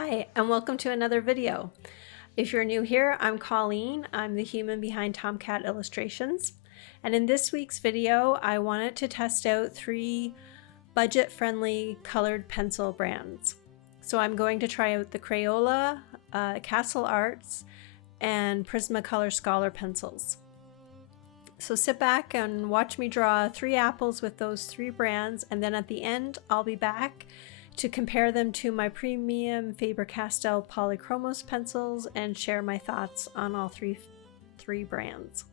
Hi, and welcome to another video. If you're new here, I'm Colleen. I'm the human behind Tomcat Illustrations. And in this week's video, I wanted to test out 3 budget-friendly colored pencil brands. So I'm going to try out the Crayola, Castle Arts, and Prismacolor Scholar pencils. So sit back and watch me draw 3 apples with those 3 brands, and then at the end, I'll be back to compare them to my premium Faber-Castell Polychromos pencils and share my thoughts on all three brands.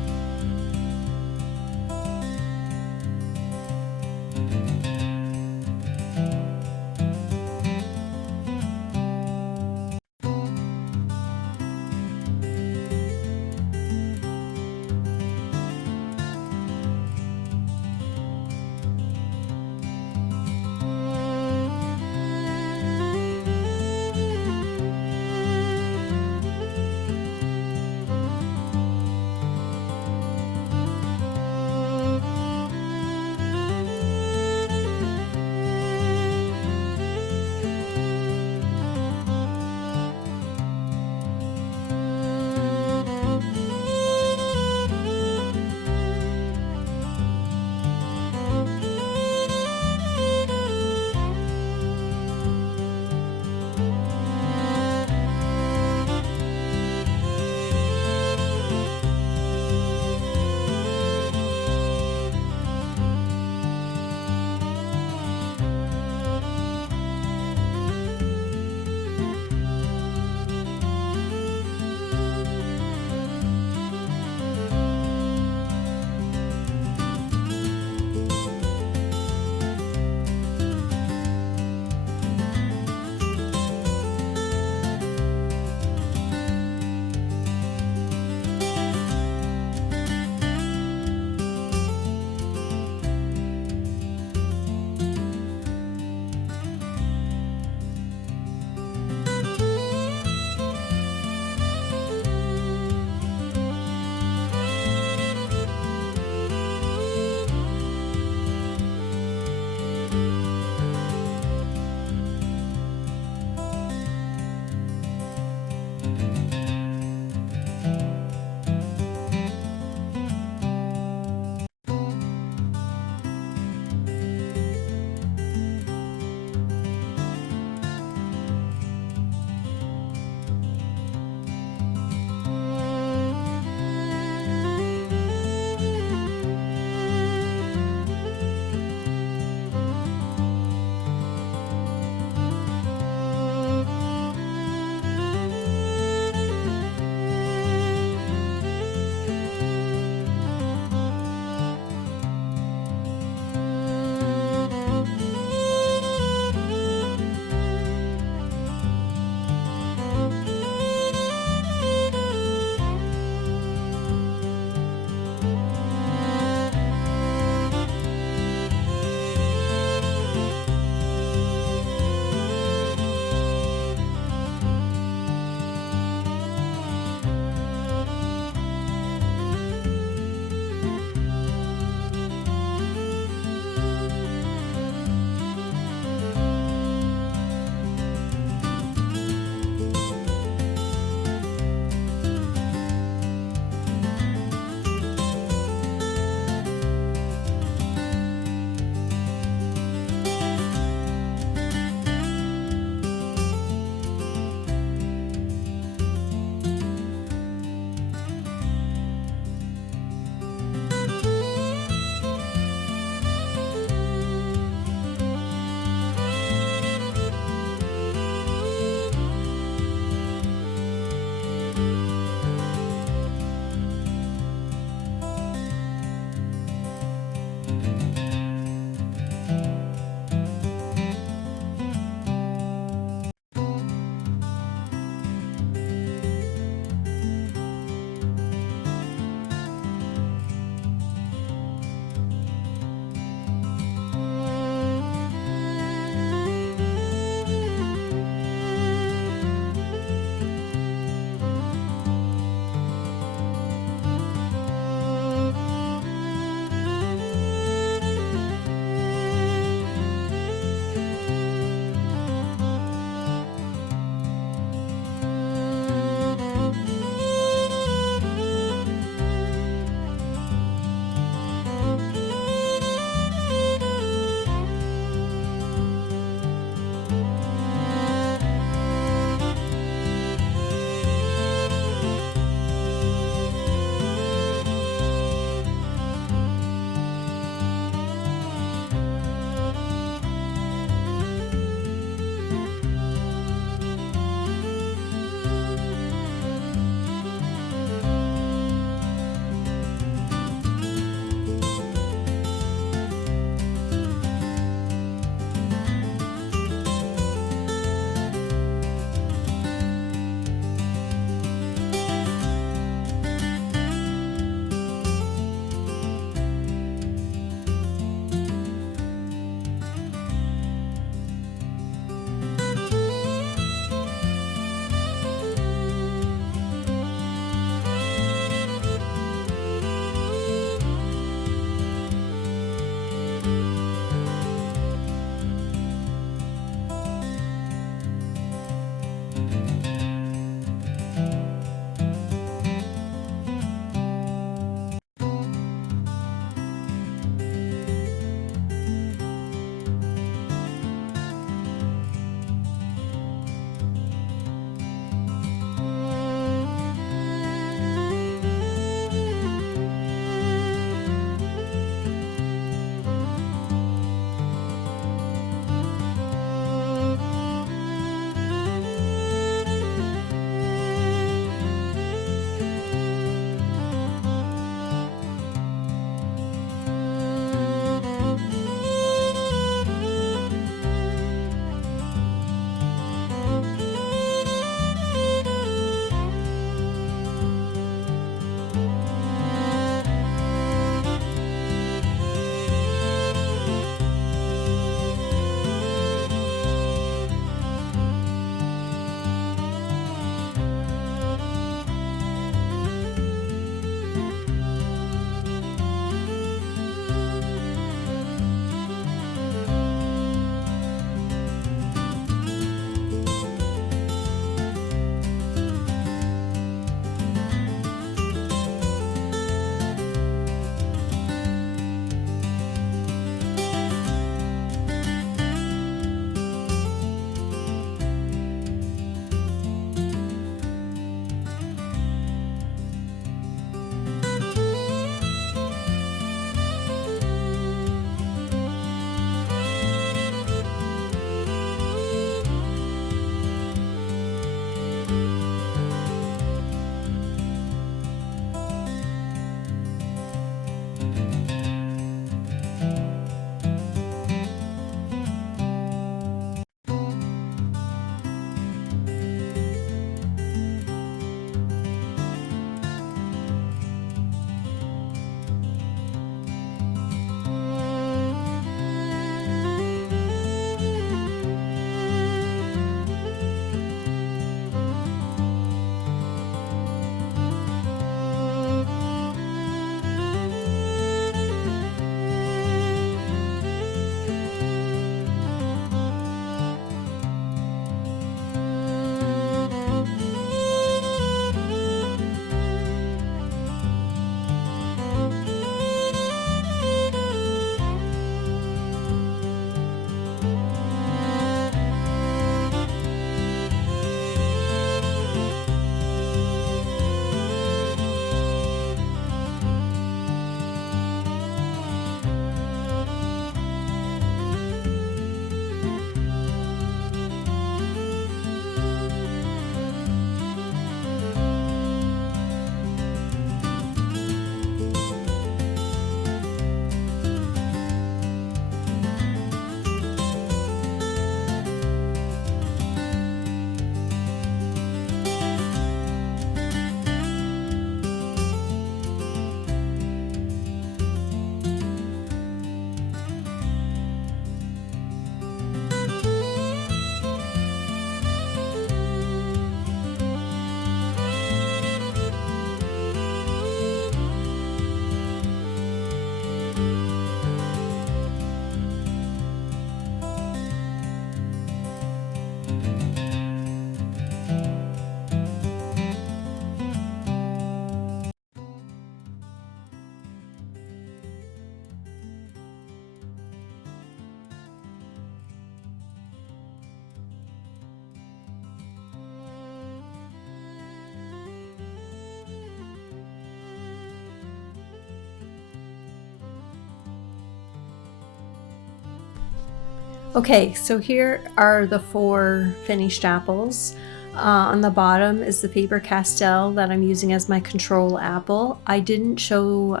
Okay, so here are the 4 finished apples. On the bottom is the Faber-Castell that I'm using as my control apple. I didn't show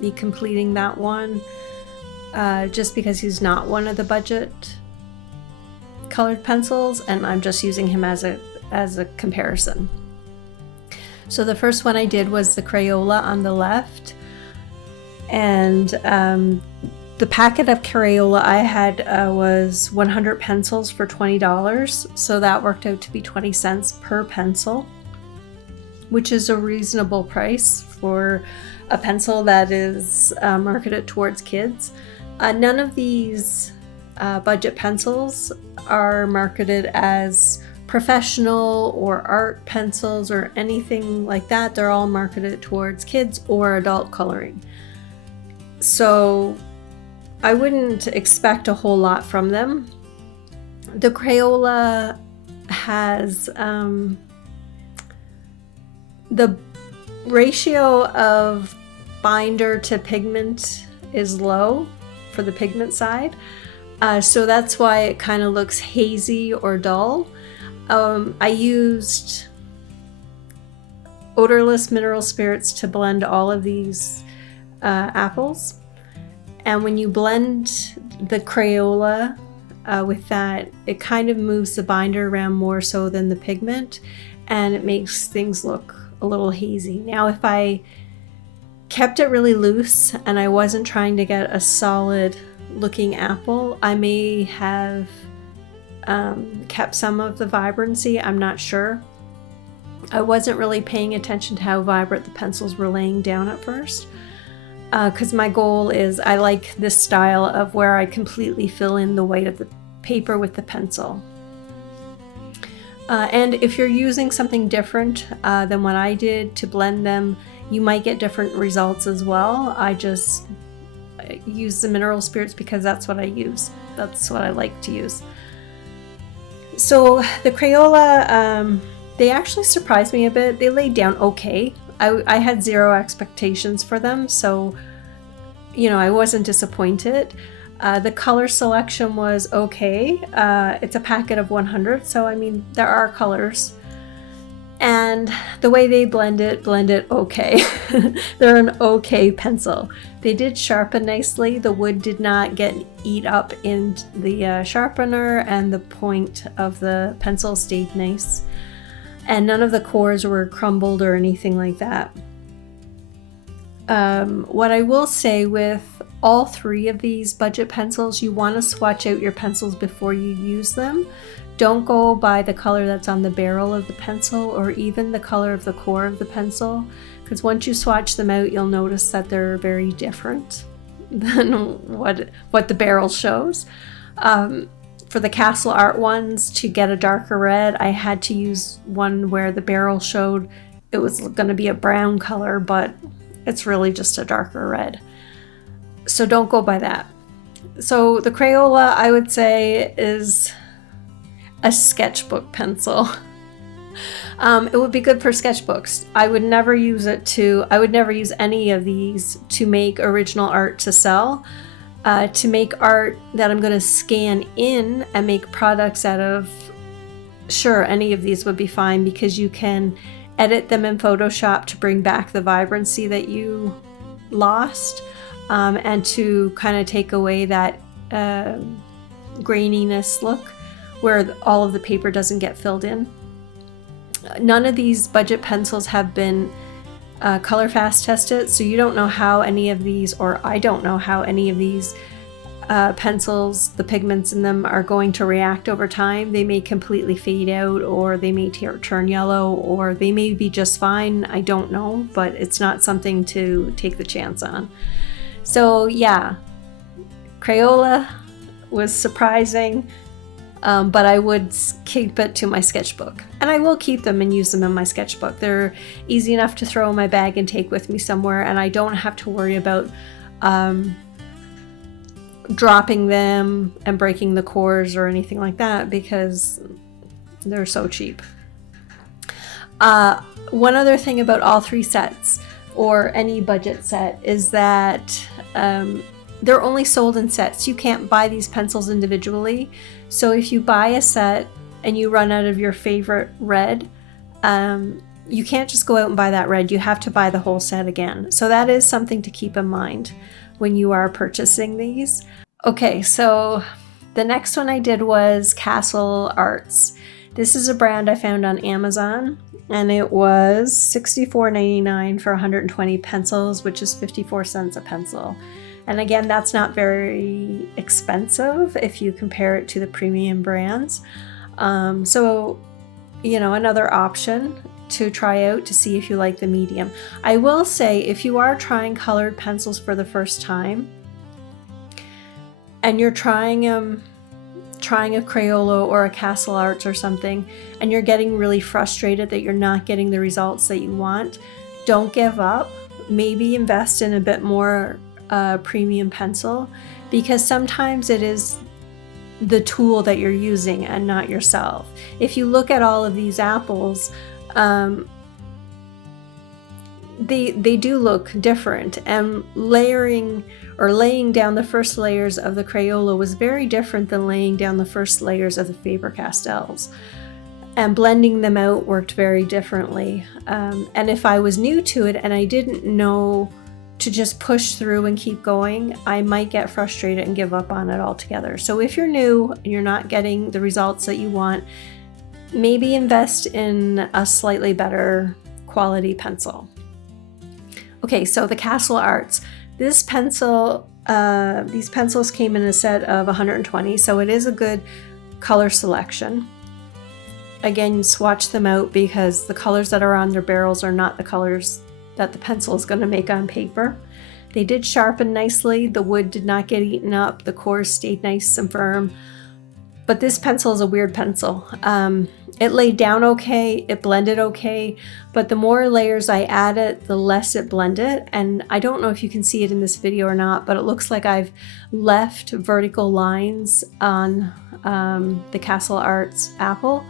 me completing that one just because he's not one of the budget colored pencils, and I'm just using him as a comparison. So the first one I did was the Crayola on the left, and the packet of Crayola I had was 100 pencils for $20, so that worked out to be 20 cents per pencil, which is a reasonable price for a pencil that is marketed towards kids. None of these budget pencils are marketed as professional or art pencils or anything like that. They're all marketed towards kids or adult coloring. So I wouldn't expect a whole lot from them. The Crayola has the ratio of binder to pigment is low for the pigment side, so that's why it kind of looks hazy or dull. I used odorless mineral spirits to blend all of these apples. And when you blend the Crayola with that, it kind of moves the binder around more so than the pigment, and it makes things look a little hazy. Now, if I kept it really loose and I wasn't trying to get a solid looking apple, I may have kept some of the vibrancy. I'm not sure. I wasn't really paying attention to how vibrant the pencils were laying down at first. Because my goal is, I like this style of where I completely fill in the white of the paper with the pencil. And if you're using something different than what I did to blend them, you might get different results as well. I just use the mineral spirits because that's what I use. That's what I like to use. So the Crayola, they actually surprised me a bit. They laid down okay. I had zero expectations for them, so I wasn't disappointed. The color selection was okay. It's a packet of 100, so I mean there are colors. And the way they blend it okay. They're an okay pencil. They did sharpen nicely. The wood did not get eat up in the sharpener, and the point of the pencil stayed nice. And none of the cores were crumbled or anything like that. What I will say with all 3 of these budget pencils, you want to swatch out your pencils before you use them. Don't go by the color that's on the barrel of the pencil or even the color of the core of the pencil, because once you swatch them out, you'll notice that they're very different than what the barrel shows. For the Castle Art ones, to get a darker red, I had to use one where the barrel showed it was going to be a brown color, but it's really just a darker red. So don't go by that. So the Crayola, I would say, is a sketchbook pencil. It would be good for sketchbooks. I would never use any of these to make original art to sell. To make art that I'm going to scan in and make products out of, sure, any of these would be fine, because you can edit them in Photoshop to bring back the vibrancy that you lost, and to kind of take away that graininess look where all of the paper doesn't get filled in. None of these budget pencils have been color fast tested, so you don't know how any of these, or I don't know how any of these pencils, the pigments in them, are going to react over time. They may completely fade out, or they may turn yellow, or they may be just fine. I don't know, but it's not something to take the chance on. So yeah, Crayola was surprising, but I would keep it to my sketchbook. And I will keep them and use them in my sketchbook. They're easy enough to throw in my bag and take with me somewhere, and I don't have to worry about dropping them and breaking the cores or anything like that, because they're so cheap. One other thing about all 3 sets, or any budget set, is that they're only sold in sets. You can't buy these pencils individually. So if you buy a set and you run out of your favorite red, you can't just go out and buy that red. You have to buy the whole set again. So that is something to keep in mind when you are purchasing these. Okay, so the next one I did was Castle Arts. This is a brand I found on Amazon, and it was $64.99 for 120 pencils, which is 54 cents a pencil. And again, that's not very expensive if you compare it to the premium brands. So, you know, another option to try out to see if you like the medium. I will say, if you are trying colored pencils for the first time and you're trying a Crayola or a Castle Arts or something, and you're getting really frustrated that you're not getting the results that you want, don't give up. Maybe invest in a bit more premium pencil, because sometimes it is the tool that you're using and not yourself. If you look at all of these apples, they do look different, and layering or laying down the first layers of the Crayola was very different than laying down the first layers of the Faber-Castells, and blending them out worked very differently. And if I was new to it and I didn't know to just push through and keep going, I might get frustrated and give up on it altogether. So if you're new and you're not getting the results that you want, maybe invest in a slightly better quality pencil. Okay, so the Castle Arts. This pencil, these pencils came in a set of 120, so it is a good color selection. Again, swatch them out, because the colors that are on their barrels are not the colors that the pencil is going to make on paper. They did sharpen nicely. The wood did not get eaten up. The cores stayed nice and firm. But this pencil is a weird pencil. It laid down okay, it blended okay, but the more layers I added, the less it blended. And I don't know if you can see it in this video or not, but it looks like I've left vertical lines on the Castle Arts apple,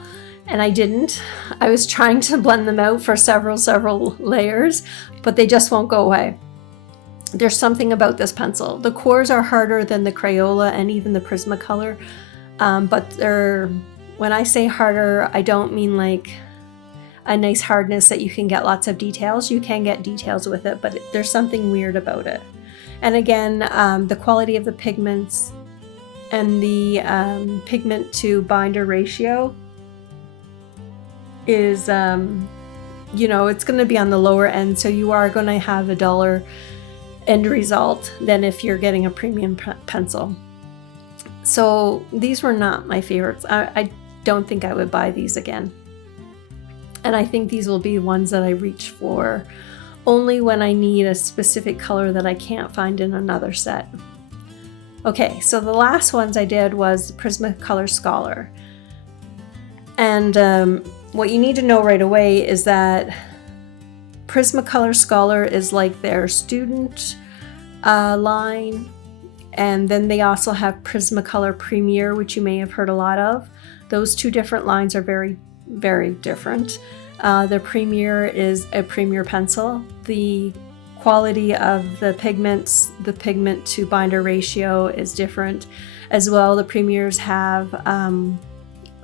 and I didn't. I was trying to blend them out for several layers, but they just won't go away. There's something about this pencil. The cores are harder than the Crayola and even the Prismacolor, but they're, when I say harder, I don't mean like a nice hardness that you can get lots of details. You can get details with it, but there's something weird about it. And again, the quality of the pigments and the pigment to binder ratio is, you know, it's going to be on the lower end, so you are going to have a duller end result than if you're getting a premium pencil. So these were not my favorites. I don't think I would buy these again. And I think these will be ones that I reach for only when I need a specific color that I can't find in another set. Okay, so the last ones I did was Prismacolor Scholar. And what you need to know right away is that Prismacolor Scholar is like their student line, and then they also have Prismacolor Premier, which you may have heard a lot of. Those two different lines are very, very different. The Premier is a premier pencil. The quality of the pigments, the pigment to binder ratio is different as well. The Premiers have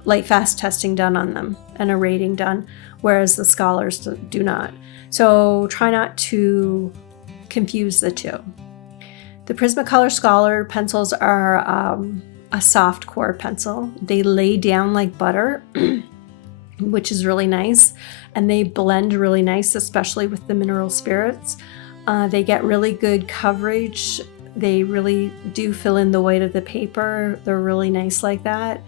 light fast testing done on them and a rating done, whereas the Scholars do not. So try not to confuse the two. The Prismacolor Scholar pencils are a soft core pencil. They lay down like butter, which is really nice, and they blend really nice, especially with the mineral spirits. They get really good coverage. They really do fill in the weight of the paper. They're really nice like that.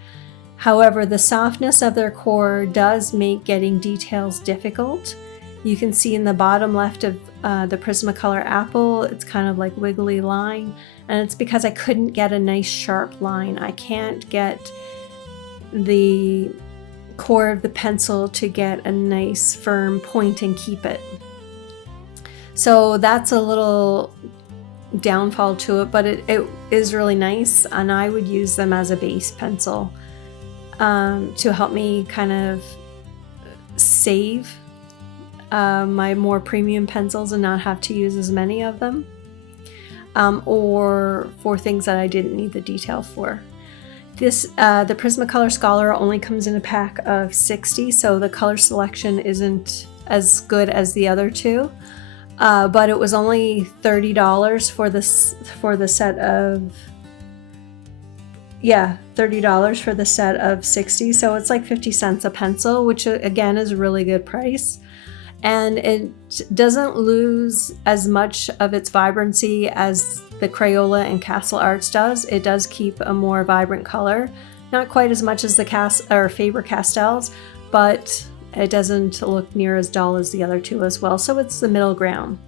However, the softness of their core does make getting details difficult. You can see in the bottom left of the Prismacolor apple, it's kind of like wiggly line, and it's because I couldn't get a nice sharp line. I can't get the core of the pencil to get a nice firm point and keep it. So that's a little downfall to it, but it is really nice, and I would use them as a base pencil to help me kind of save my more premium pencils and not have to use as many of them. or for things that I didn't need the detail for. This the Prismacolor Scholar only comes in a pack of 60, so the color selection isn't as good as the other two. But it was only $30 for the set of, yeah, $30 for the set of 60, so it's like 50 cents a pencil, which again is a really good price. And it doesn't lose as much of its vibrancy as the Crayola and Castle Arts does. It does keep a more vibrant color, not quite as much as the Faber-Castells, but it doesn't look near as dull as the other two as well, so it's the middle ground.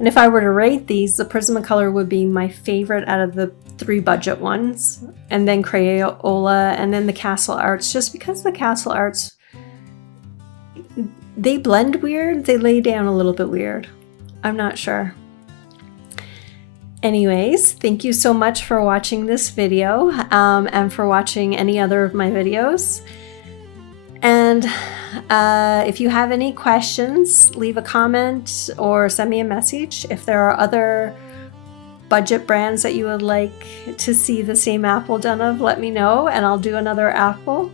And if I were to rate these, the Prismacolor would be my favorite out of the 3 budget ones, and then Crayola, and then the Castle Arts, just because the Castle Arts, they blend weird, they lay down a little bit weird. I'm not sure. Anyways, thank you so much for watching this video, and for watching any other of my videos. And if you have any questions, leave a comment or send me a message. If there are other budget brands that you would like to see the same apple done of, let me know and I'll do another apple.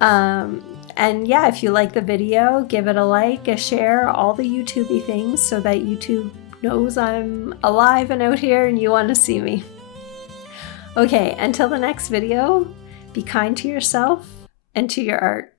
And yeah, if you like the video, give it a like, a share, all the YouTubey things, so that YouTube knows I'm alive and out here and you want to see me. Okay, until the next video, be kind to yourself and to your art.